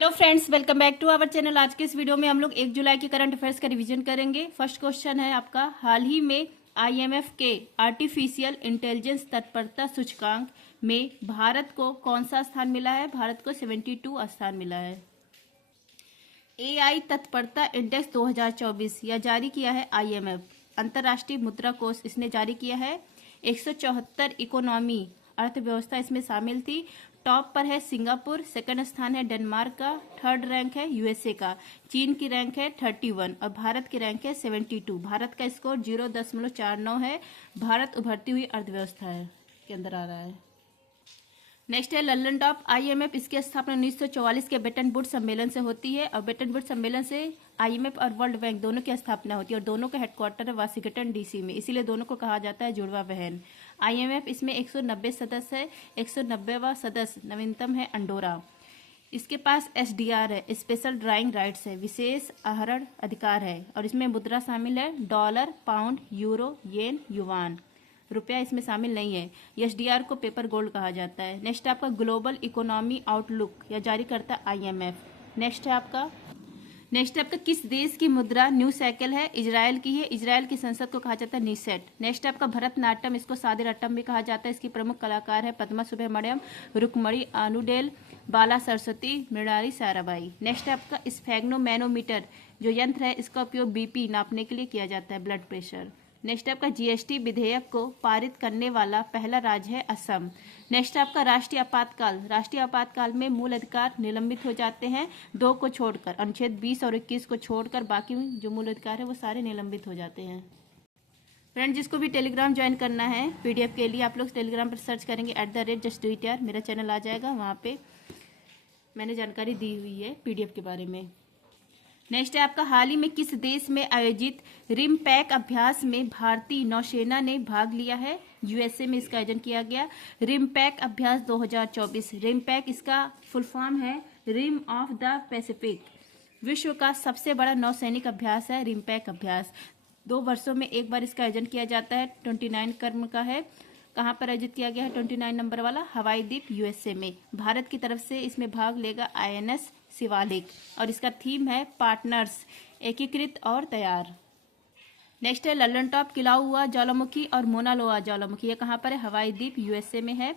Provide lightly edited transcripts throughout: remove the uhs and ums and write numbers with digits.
Hello friends, welcome back to our channel. आज के इस वीडियो में हम लोग 1 जुलाई के करंट अफेयर्स का रिवीजन करेंगे। फर्स्ट क्वेश्चन है आपका, हाल ही में आईएमएफ के आर्टिफिशियल इंटेलिजेंस तत्परता सूचकांक में भारत को कौन सा स्थान मिला है? भारत को 72 स्थान मिला है। एआई तत्परता इंडेक्स 2024 यह जारी किया है आईएमएफ, अंतर्राष्ट्रीय मुद्रा कोष, इसने जारी किया है। 174 इकोनॉमी अर्थव्यवस्था इसमें शामिल थी। टॉप पर है सिंगापुर, सेकंड स्थान है डेनमार्क का, थर्ड रैंक है यूएसए का, चीन की रैंक है 31 और भारत की रैंक है 72। भारत का स्कोर 0.49 है। भारत उभरती हुई अर्थव्यवस्था है के अंदर आ रहा है। नेक्स्ट है लंदन टॉप आईएमएफ, इसकी स्थापना 1944 के ब्रेटन वुड्स सम्मेलन से होती है और ब्रेटन वुड्स सम्मेलन से आईएमएफ और वर्ल्ड बैंक दोनों की स्थापना होती है और दोनों का हेडक्वार्टर है वाशिंगटन डीसी में, इसीलिए दोनों को कहा जाता है जुड़वा बहन। आईएमएफ इसमें 190 सदस्य है। 190वां सदस्य नवीनतम है अंडोरा। इसके पास एसडीआर है, स्पेशल ड्राइंग राइट्स है, विशेष आहरण अधिकार है और इसमें मुद्रा शामिल है डॉलर, पाउंड, यूरो, येन, युवान। रुपया इसमें शामिल नहीं है। एसडीआर को पेपर गोल्ड कहा जाता है। नेक्स्ट आपका ग्लोबल इकोनॉमी आउटलुक, यह जारी करता है आईएमएफ। नेक्स्ट है आपका किस देश की मुद्रा न्यू साइकिल है? इजराइल की है। इजराइल की संसद को कहा जाता है नीसेट। नेक्स्ट आपका भरतनाट्यम, इसको सादिराट्टम भी कहा जाता है। इसकी प्रमुख कलाकार है पद्मा सुब्रमण्यम, रुक्मणी आनुडेल, बाला सरस्वती, मृणाली साराभाई। नेक्स्ट आपका स्फेग्नोमैनोमीटर जो यंत्र है, इसका उपयोग बीपी नापने के लिए किया जाता है, ब्लड प्रेशर। नेक्स्ट आपका जीएसटी विधेयक को पारित करने वाला पहला राज्य है असम। नेक्स्ट आपका राष्ट्रीय आपातकाल। राष्ट्रीय आपातकाल में मूल अधिकार निलंबित हो जाते हैं, 2 को छोड़कर, अनुच्छेद 20 और 21 को छोड़कर बाकी जो मूल अधिकार है वो सारे निलंबित हो जाते हैं। फ्रेंड, जिसको भी टेलीग्राम ज्वाइन करना है पीडीएफ के लिए, आप लोग टेलीग्राम पर सर्च करेंगे @justdoityar, मेरा चैनल आ जाएगा, वहाँ पे मैंने जानकारी दी हुई है पीडीएफ के बारे में। नेक्स्ट है आपका, हाल ही में किस देश में आयोजित रिमपैक अभ्यास में भारतीय नौसेना ने भाग लिया है? यूएसए में इसका आयोजन किया गया। रिमपैक अभ्यास 2024। रिमपैक इसका फुल फॉर्म है रिम ऑफ द पैसिफिक। विश्व का सबसे बड़ा नौसैनिक अभ्यास है रिमपैक अभ्यास। 2 वर्षों में एक बार इसका आयोजन किया जाता है। 29 क्रम का है। कहाँ पर आयोजित किया गया है? 29 नंबर वाला हवाई द्वीप यूएसए में। भारत की तरफ से इसमें भाग लेगा आईएनएस शिवालिक और इसका थीम है पार्टनर्स, एकीकृत और तैयार। नेक्स्ट है लल्लन टॉप किलाउआ ज्वालामुखी और मोना लोआ ज्वालामुखी, ये कहाँ पर है? हवाई द्वीप यूएसए में है।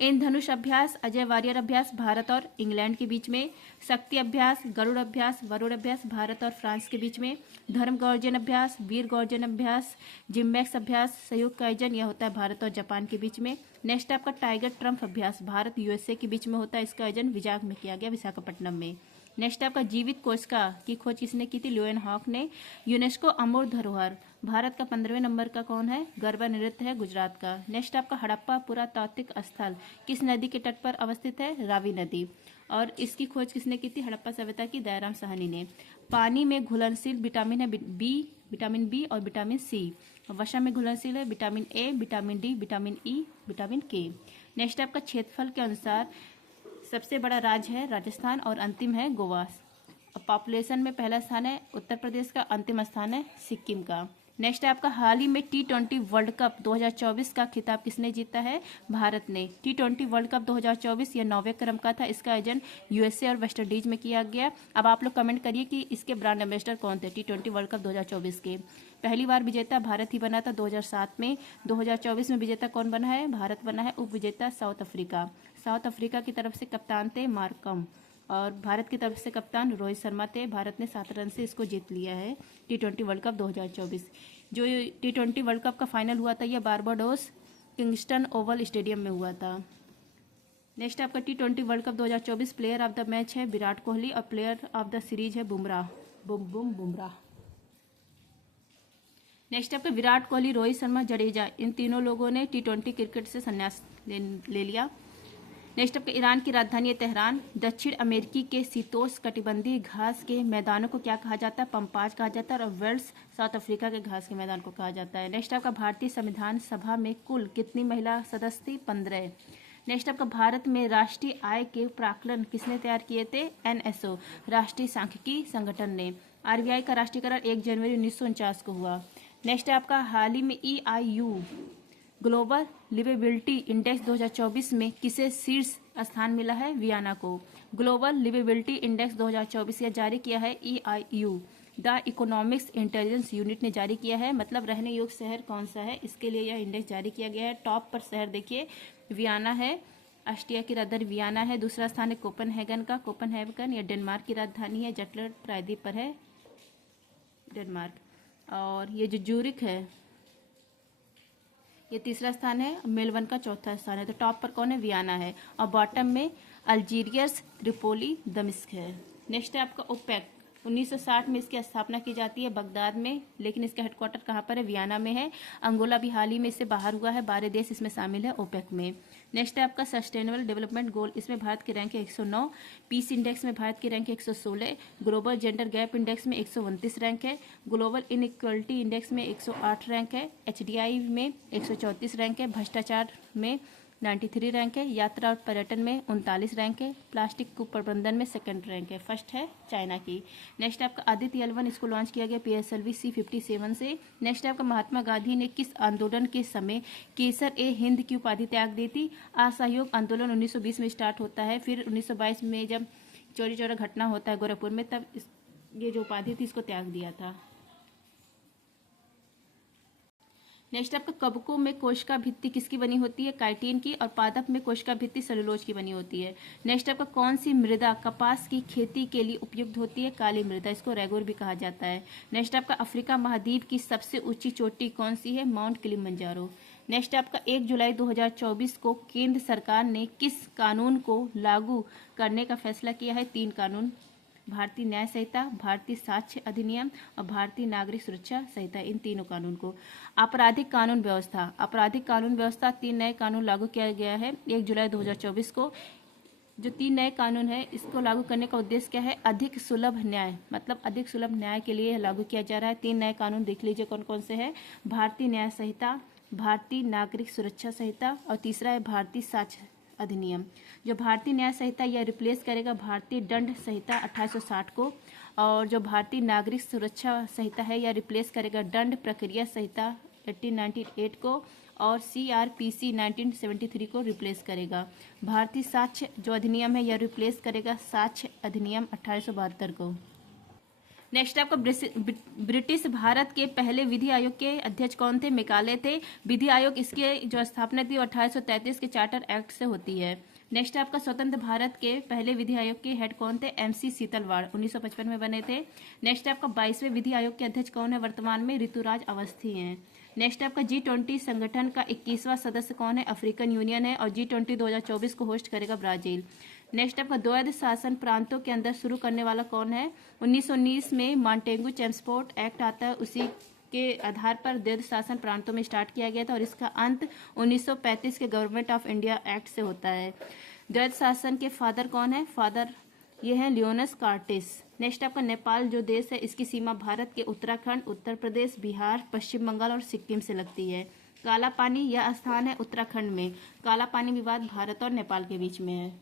इंद्रधनुष अभ्यास, अजय वारियर अभ्यास, भारत और इंग्लैंड के बीच में। शक्ति अभ्यास, गरुड़ अभ्यास, वरुण अभ्यास, भारत और फ्रांस के बीच में। धर्म गौर्जन अभ्यास, वीर गौर्जन अभ्यास, जिम्बैक्स अभ्यास, संयुक्त का आयोजन यह होता है भारत और जापान के बीच में। नेक्स्ट आपका टाइगर ट्रम्प अभ्यास, भारत यूएसए के बीच में होता है, इसका आयोजन विजाग में किया गया, विशाखापट्टनम में। नेक्स्ट आपका जीवित कोशिका की खोज किसने की थी? ल्यूएन हॉक ने। यूनेस्को अमूर्त धरोहर, भारत का 15वें नंबर का कौन है? गरबा नृत्य है, गुजरात का। नेक्स्ट आपका हड़प्पा पुरातात्विक स्थल किस नदी के तट पर अवस्थित है? रावी नदी। और इसकी खोज किसने की थी? हड़प्पा सभ्यता की दयाराम साहनी ने। पानी में घुलनशील विटामिन है विटामिन बी और विटामिन सी। वसा में घुलनशील है vitamin A, vitamin D, vitamin E, vitamin के। नेक्स्ट आपका क्षेत्रफल के अनुसार सबसे बड़ा राज्य है राजस्थान और अंतिम है गोवा। पॉपुलेशन में पहला स्थान है उत्तर प्रदेश का, अंतिम स्थान है सिक्किम का। नेक्स्ट है आपका, हाल ही में T20 वर्ल्ड कप 2024 का खिताब किसने जीता है? भारत ने। T20 वर्ल्ड कप 2024 यह 9वें क्रम का था। इसका आयोजन यूएसए और वेस्ट इंडीज में किया गया। अब आप लोग कमेंट करिए कि इसके ब्रांड एम्बेसडर कौन थे T20 वर्ल्ड कप 2024 के। पहली बार विजेता भारत ही बना था 2007 में। 2024 में विजेता कौन बना है? भारत बना है। उप विजेता साउथ अफ्रीका। साउथ अफ्रीका की तरफ से कप्तान थे मार्कम और भारत की तरफ से कप्तान रोहित शर्मा थे। भारत ने 7 रन से इसको जीत लिया है T20 वर्ल्ड कप 2024। जो T20 वर्ल्ड कप का फाइनल हुआ था यह बारबाडोस किंगस्टन ओवल स्टेडियम में हुआ था। नेक्स्ट आपका T20 world cup 2024 player of the match है विराट कोहली और प्लेयर ऑफ द सीरीज है बुमराह। बुमराह। नेक्स्ट आपका विराट कोहली, रोहित शर्मा, जडेजा, इन तीनों लोगों ने T20 क्रिकेट से संन्यास ले लिया। नेक्स्ट आपका ईरान की राजधानी है तेहरान। दक्षिण अमेरिकी के शीतोष्ण कटिबंधीय घास के मैदानों को क्या कहा जाता है? पम्पाज कहा जाता है और वेल्स साउथ अफ्रीका के घास के मैदान को कहा जाता है। नेक्स्ट आपका भारतीय संविधान सभा में कुल कितनी महिला सदस्य थी? 15। नेक्स्ट आपका भारत में राष्ट्रीय आय के प्राक्कलन किसने तैयार किए थे? एनएसओ, राष्ट्रीय सांख्यिकी संगठन ने। आरबीआई का राष्ट्रीयकरण 1 जनवरी 1949 को हुआ। नेक्स्ट आपका हाल ही में EIU ग्लोबल लिवेबिलिटी इंडेक्स 2024 में किसे शीर्ष स्थान मिला है? वियना को। ग्लोबल लिवेबिलिटी इंडेक्स 2024 यह जारी किया है EIU the economics intelligence unit ने जारी किया है। मतलब रहने योग्य शहर कौन सा है, इसके लिए यह इंडेक्स जारी किया गया है। टॉप पर शहर देखिए वियना है, ऑस्ट्रिया की राजधानी वियना है। दूसरा स्थान है कोपनहेगन का, कोपनहेगन यह डेनमार्क की राजधानी है। जटलर प्रायद्वीप पर है डेनमार्क। और ये जो जूरिक है ये तीसरा स्थान है, मेलबर्न का चौथा स्थान है। तो टॉप पर कौन है, वियना है। और बॉटम में अल्जीरियस, त्रिपोली, दमिश्क है। नेक्स्ट है आपका ओपेक। 1960 में इसकी स्थापना की जाती है बगदाद में, लेकिन इसका हेडक्वार्टर कहाँ पर है, वियना में है। अंगोला भी हाल ही में इससे बाहर हुआ है। 12 देश इसमें शामिल है ओपेक में। नेक्स्ट है आपका सस्टेनेबल डेवलपमेंट गोल, इसमें भारत की रैंक है 109। पीस इंडेक्स में भारत की रैंक है 116। ग्लोबल जेंडर गैप इंडेक्स में 129 रैंक है। ग्लोबल इनइक्वलिटी इंडेक्स में 108 रैंक है। HDI में 134 रैंक है। भ्रष्टाचार में 93 रैंक है। यात्रा और पर्यटन में 39 रैंक है। प्लास्टिक कुप्रबंधन में 2nd रैंक है। फर्स्ट है चाइना की। नेक्स्ट आपका आदित्य L1, इसको लॉन्च किया गया PSLV C57 से। नेक्स्ट आपका महात्मा गांधी ने किस आंदोलन के समय केसर ए हिंद की उपाधि त्याग दी थी। असहयोग आंदोलन 1920 में स्टार्ट होता है, फिर 1922 में जब चौरी चौरा घटना होता है गोरखपुर में, तब ये जो उपाधि थी इसको त्याग दिया था। नेक्स्ट आपका कवकों में कोशिका भित्ति किसकी बनी होती है, काइटिन की। और पादप में कोशिका भित्ति सेलुलोज की बनी होती है। नेक्स्ट आपका कौन सी मृदा कपास की खेती के लिए उपयुक्त होती है, काली मृदा, इसको रेगोर भी कहा जाता है। नेक्स्ट आपका अफ्रीका महाद्वीप की सबसे ऊंची चोटी कौन सी है, माउंट किलिमंजारो। नेक्स्ट आपका 1 जुलाई 2024 को केंद्र सरकार ने किस कानून को लागू करने का फैसला किया है, 3 कानून, भारतीय न्याय संहिता, भारतीय साक्ष्य अधिनियम और भारतीय नागरिक सुरक्षा संहिता, इन तीनों कानून को। आपराधिक कानून व्यवस्था, आपराधिक कानून व्यवस्था 3 नए कानून लागू किया गया है 1 जुलाई 2024 को। जो 3 नए कानून है इसको लागू करने का उद्देश्य क्या है, अधिक सुलभ न्याय, मतलब अधिक सुलभ न्याय के लिए लागू किया जा रहा है। 3 नए कानून देख लीजिए कौन कौन से हैं, भारतीय न्याय संहिता, भारतीय नागरिक सुरक्षा संहिता और तीसरा है भारतीय साक्ष्य अधिनियम। जो भारतीय न्याय संहिता यह रिप्लेस करेगा भारतीय दंड संहिता 1860 को, और जो भारतीय नागरिक सुरक्षा संहिता है यह रिप्लेस करेगा दंड प्रक्रिया संहिता 1898 को, और CRPC 1973 को रिप्लेस करेगा। भारतीय साक्ष्य जो अधिनियम है यह रिप्लेस करेगा साक्ष्य अधिनियम 1872 को। नेक्स्ट आपका ब्रिटिश भारत के पहले विधि आयोग के अध्यक्ष कौन थे, मैकाले थे। विधि आयोग इसके जो स्थापना थी वो 1833 के चार्टर एक्ट से होती है। नेक्स्ट आपका स्वतंत्र भारत के पहले विधि आयोग के हेड कौन थे, MC सीतलवाड़, 1955 में बने थे। नेक्स्ट आपका 22वें विधि आयोग के अध्यक्ष कौन है, वर्तमान में ऋतुराज अवस्थी हैं। नेक्स्ट आपका G20 संगठन का 21वां सदस्य कौन है, अफ्रीकन यूनियन है, और G20 2024 को होस्ट करेगा ब्राजील। नेक्स्ट आपका द्वैध शासन प्रांतों के अंदर शुरू करने वाला कौन है, 1919 में मॉन्टेगू चेम्सफोर्ड एक्ट आता है, उसी के आधार पर द्वैध शासन प्रांतों में स्टार्ट किया गया था, और इसका अंत 1935 के गवर्नमेंट ऑफ इंडिया एक्ट से होता है। द्वैध शासन के फादर कौन है, फादर ये है लियोनस कार्टिस। नेक्स्ट आपका नेपाल जो देश है इसकी सीमा भारत के उत्तराखंड, उत्तर प्रदेश, बिहार, पश्चिम बंगाल और सिक्किम से लगती है। काला पानी यह स्थान है उत्तराखंड में। काला पानी विवाद भारत और नेपाल के बीच में है।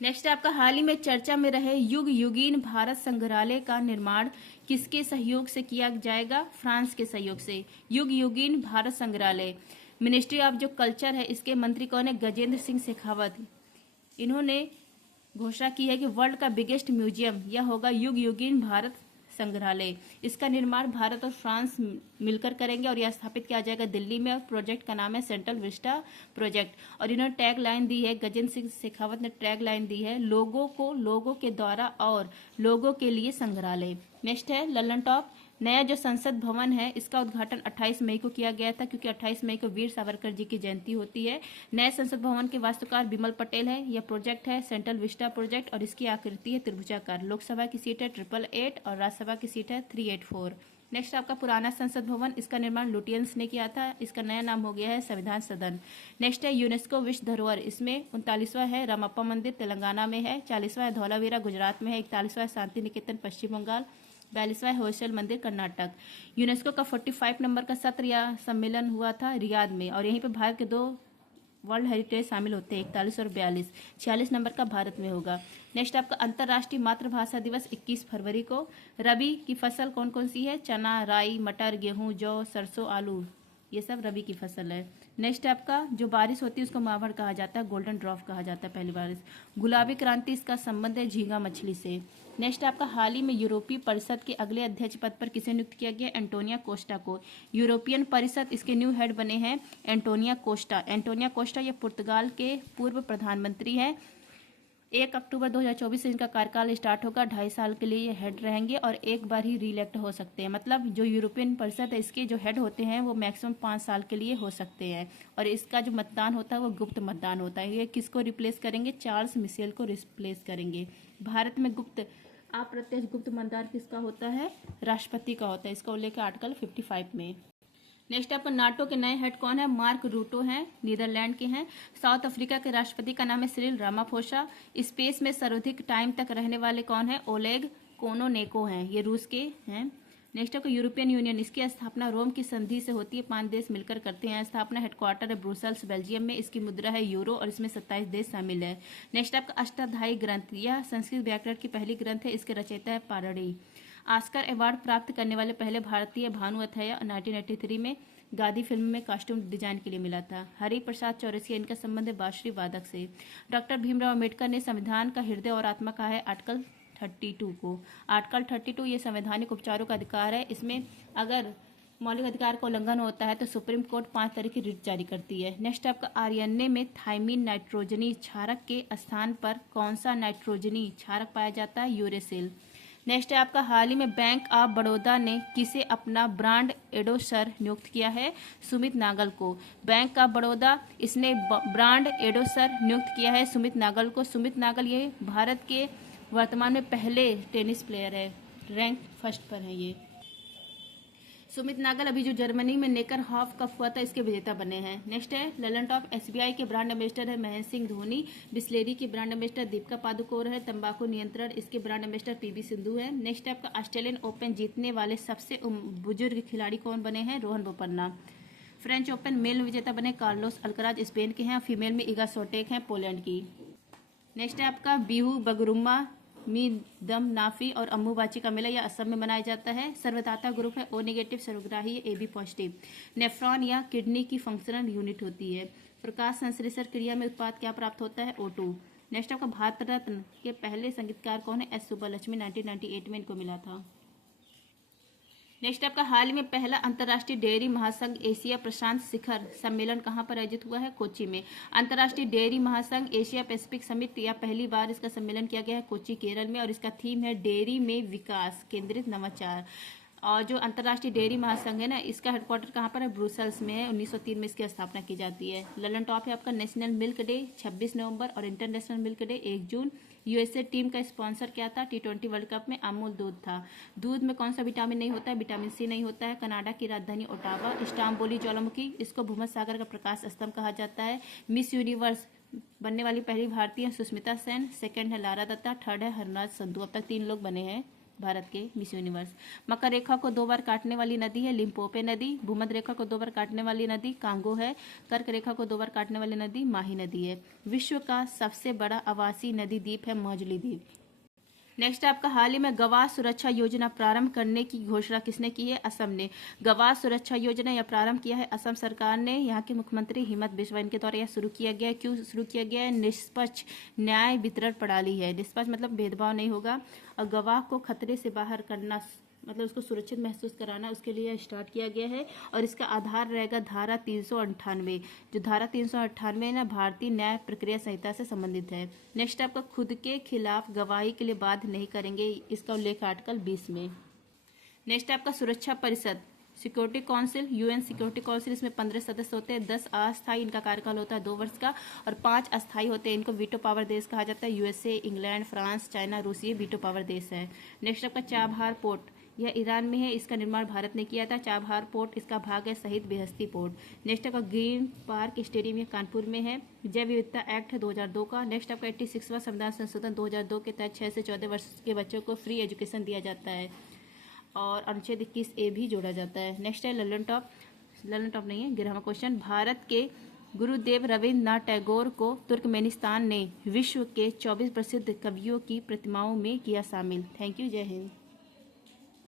नेक्स्ट आपका हाल ही में चर्चा में रहे युग युगीन भारत संग्रहालय का निर्माण किसके सहयोग से किया जाएगा, फ्रांस के सहयोग से। युग युगीन भारत संग्रहालय, मिनिस्ट्री ऑफ जो कल्चर है इसके मंत्री कौन है, गजेंद्र सिंह शेखावत। इन्होंने घोषणा की है कि वर्ल्ड का बिगेस्ट म्यूजियम यह होगा युग युगीन भारत संग्रहालय। इसका निर्माण भारत और फ्रांस मिलकर करेंगे और यह स्थापित किया जाएगा दिल्ली में, और प्रोजेक्ट का नाम है सेंट्रल विस्टा प्रोजेक्ट। और इन्होंने टैग लाइन दी है, गजेंद्र सिंह शेखावत ने टैग लाइन दी है, लोगों को लोगों के द्वारा और लोगों के लिए संग्रहालय। नेक्स्ट है लल्लन टॉप, नया जो संसद भवन है इसका उद्घाटन 28 मई को किया गया था, क्योंकि 28 मई को वीर सावरकर जी की जयंती होती है। नए संसद भवन के वास्तुकार बिमल पटेल है। यह प्रोजेक्ट है सेंट्रल विस्टा प्रोजेक्ट, और इसकी आकृति है त्रिभुजाकार। लोकसभा की सीट है 888 और राज्यसभा की सीट है 384। नेक्स्ट आपका पुराना संसद भवन, इसका निर्माण लुटियंस ने किया था, इसका नया नाम हो गया है संविधान सदन। नेक्स्ट है यूनेस्को विश्व धरोहर, इसमें 39वां है रामप्पा मंदिर तेलंगाना में है, 40वां है धौलावीरा गुजरात में है, 41वां शांति निकेतन पश्चिम बंगाल, 42वां होयसल मंदिर कर्नाटक। यूनेस्को का 45 नंबर का सत्र या सम्मेलन हुआ था रियाद में, और यहीं पे भारत के 2 वर्ल्ड हेरिटेज शामिल होते हैं, 41 और 42। 46 नंबर का भारत में होगा। नेक्स्ट आपका अंतर्राष्ट्रीय मातृभाषा दिवस 21 फरवरी को। रबी की फसल कौन कौन सी है, चना, राई, मटर, गेहूं, जौ, सरसों, आलू। ये सब रबी की फसल है। नेक्स्ट आपका जो बारिश होती है उसको मावड़ कहा जाता है, गोल्डन ड्रॉप कहा जाता है पहली बारिश। गुलाबी क्रांति इसका संबंध है झींगा मछली से। नेक्स्ट आपका हाल ही में यूरोपीय परिषद के अगले अध्यक्ष पद पर किसे नियुक्त किया गया? एंटोनिया कोस्टा को। यूरोपियन परिषद इसके न्यू हेड बने हैं एंटोनिया कोस्टा। एंटोनिया कोस्टा ये पुर्तगाल के पूर्व प्रधानमंत्री हैं। 1 अक्टूबर 2024 से इनका कार्यकाल स्टार्ट होगा। 2.5 साल के लिए ये हेड रहेंगे और एक बार ही रीइलेक्ट हो सकते हैं। मतलब जो यूरोपियन परिषद है इसके जो हेड होते हैं वो मैक्सिमम 5 साल के लिए हो सकते हैं। और इसका जो मतदान होता है वो गुप्त मतदान होता है। ये किसको रिप्लेस करेंगे? चार्ल्स मिशेल को रिप्लेस करेंगे। भारत में गुप्त अप्रत्यक्ष गुप्त मतदान किसका होता है? राष्ट्रपति का होता है। इसका उल्लेख आर्टिकल 55 में। नेक्स्ट आपका नाटो के नए हेड कौन है? मार्क रूटो हैं, नीदरलैंड के हैं। साउथ अफ्रीका के राष्ट्रपति का नाम है सिरिल रामाफोसा। स्पेस में सर्वाधिक टाइम तक रहने वाले कौन है? ओलेग कोनोनेको हैं, ये रूस के हैं। नेक्स्ट आपका यूरोपियन यूनियन, इसकी स्थापना रोम की संधि से होती है। 5 देश मिलकर करते हैं स्थापना। हेडक्वार्टर है ब्रुसेल्स बेल्जियम में। इसकी मुद्रा है यूरो और इसमें 27 देश शामिल है। नेक्स्ट आपका अष्टाध्यायी ग्रंथ, यह संस्कृत व्याकरण की पहली ग्रंथ है। इसके रचयिता है पाणिनि। ऑस्कर अवार्ड प्राप्त करने वाले पहले भारतीय भानु अथैया 1983 में गादी फिल्म में कॉस्ट्यूम डिजाइन के लिए मिला था। हरि प्रसाद चौरसिया, इनका संबंध है बांसुरी वादक से। डॉक्टर भीमराव अम्बेडकर ने संविधान का हृदय और आत्मा कहा है आर्टिकल 32 को। आर्टिकल 32 ये संवैधानिक उपचारों का अधिकार है। इसमें अगर मौलिक अधिकार का उल्लंघन होता है तो सुप्रीम कोर्ट 5 तरह की रिट जारी करती है। नेक्स्ट आपका आरएनए में थाइमिन नाइट्रोजनी क्षारक के स्थान पर कौन सा नाइट्रोजनी क्षारक पाया जाता है? यूरेसिल। नेक्स्ट है आपका हाल ही में बैंक ऑफ बड़ौदा ने किसे अपना ब्रांड एडोसर नियुक्त किया है? सुमित नागल को। बैंक ऑफ बड़ौदा इसने ब्रांड एडोसर नियुक्त किया है सुमित नागल को। सुमित नागल ये भारत के वर्तमान में पहले टेनिस प्लेयर है, रैंक फर्स्ट पर है ये। सुमित नागल अभी जो जर्मनी में नेकर हॉफ कप हुआ था इसके विजेता बने हैं। नेक्स्ट है ललन टॉप, एसबीआई के ब्रांड एम्बेसडर है महेंद्र सिंह धोनी। बिस्लेरी के ब्रांड एम्बेसडर दीपिका पादुकोण है। तंबाकू नियंत्रण इसके ब्रांड एम्बेसडर पीवी सिंधु है। नेक्स्ट आपका ऑस्ट्रेलियन ओपन जीतने वाले सबसे बुजुर्ग खिलाड़ी कौन बने हैं? Rohan Bopanna. French Open male में विजेता बने कार्लोस अल्कराज, स्पेन के हैं। फीमेल में इगा स्विएटेक हैं, पोलैंड की। नेक्स्ट है आपका बिहू बगरुम्मा मीदम नाफी और अम्बुबाची का मेला, यह असम में मनाया जाता है। सर्वदाता ग्रुप है, ओ नेगेटिव, सर्वग्राही AB पॉजिटिव। नेफ्रॉन या किडनी की फंक्शनल यूनिट होती है। प्रकाश संश्लेषण क्रिया में उत्पाद क्या प्राप्त होता है? O2। नेक्स्ट आपका भारत रत्न के पहले संगीतकार कौन है? S सुब्बालक्ष्मी, 1998 में इनको मिला था। नेक्स्ट आपका हाल ही में पहला अंतर्राष्ट्रीय डेयरी महासंघ एशिया प्रशांत शिखर सम्मेलन कहाँ पर आयोजित हुआ है? कोच्चि में। अंतर्राष्ट्रीय डेयरी महासंघ एशिया पैसिफिक समिट या पहली बार इसका सम्मेलन किया गया है कोच्चि केरल में और इसका थीम है डेयरी में विकास केंद्रित नवाचार। और जो अंतर्राष्ट्रीय डेयरी महासंघ है ना, इसका हेडक्वार्टर कहाँ पर है? ब्रुसेल्स में है। 1903 में इसकी स्थापना की जाती है। ललन टॉप है आपका नेशनल मिल्क डे 26 नवंबर और इंटरनेशनल मिल्क डे 1 जून। यूएसए टीम का स्पॉन्सर क्या था? T20 वर्ल्ड कप में अमूल दूध था। दूध में कौन सा विटामिन नहीं होता है? विटामिन C नहीं होता है। कनाडा की राजधानी ओटावा। स्टाम्बोली ज्वालामुखी, इसको भूमध्य सागर का प्रकाश स्तंभ कहा जाता है। मिस यूनिवर्स बनने वाली पहली भारतीय सुष्मिता सेन। सेकंड है लारा दत्ता। थर्ड है हरनाज संधू। अब तक 3 लोग बने हैं भारत के मिस यूनिवर्स। मकर रेखा को 2 बार काटने वाली नदी है लिम्पोपे नदी। भूमध्य रेखा को 2 बार काटने वाली नदी कांगो है। कर्क रेखा को 2 बार काटने वाली नदी माही नदी है। विश्व का सबसे बड़ा आवासीय नदी द्वीप है मौजली द्वीप। नेक्स्ट आपका हाल ही में गवाह सुरक्षा योजना प्रारंभ करने की घोषणा किसने की है? असम ने। गवाह सुरक्षा योजना यह प्रारंभ किया है असम सरकार ने। यहाँ के मुख्यमंत्री हिमंत बिस्वा इनके द्वारा यह शुरू किया गया है। क्यों शुरू किया गया है? निष्पक्ष न्याय वितरण प्रणाली है। निष्पक्ष मतलब भेदभाव नहीं होगा और गवाह को खतरे से बाहर करना मतलब उसको सुरक्षित महसूस कराना, उसके लिए स्टार्ट किया गया है। और इसका आधार रहेगा धारा 398। जो धारा 398 ना भारतीय न्याय प्रक्रिया संहिता से संबंधित है। नेक्स्ट आपका खुद के खिलाफ गवाही के लिए बाध्य नहीं करेंगे, इसका उल्लेख आर्टिकल 20 में। नेक्स्ट आपका सुरक्षा परिषद security council, UN security council, इसमें 15 सदस्य होते हैं। 10 अस्थायी इनका कार्यकाल होता है 2 वर्ष का और 5 अस्थायी होते हैं। इनको वीटो पावर देश कहा जाता है। USA, इंग्लैंड, फ्रांस, चाइना, रूस ये वीटो पावर देश है। नेक्स्ट आपका चाबहार पोर्ट, यह ईरान में है। इसका निर्माण भारत ने किया था। चाबहार पोर्ट इसका भाग है शहीद बेहस्ती पोर्ट। नेक्स्ट आपका ग्रीन पार्क स्टेडियम, ये कानपुर में है। जैव विविधता एक्ट है 2002 का। नेक्स्ट आपका 86वां संविधान संशोधन 2002 के तहत 6 से 14 वर्ष के बच्चों को फ्री एजुकेशन दिया जाता है और अनुच्छेद 21A भी जोड़ा जाता है। नेक्स्ट है ललन टॉप नहीं है, 11वां क्वेश्चन। भारत के गुरुदेव रविन्द्रनाथ टैगोर को तुर्कमेनिस्तान ने विश्व के 24 प्रसिद्ध कवियों की प्रतिमाओं में किया शामिल। थैंक यू, जय हिंद।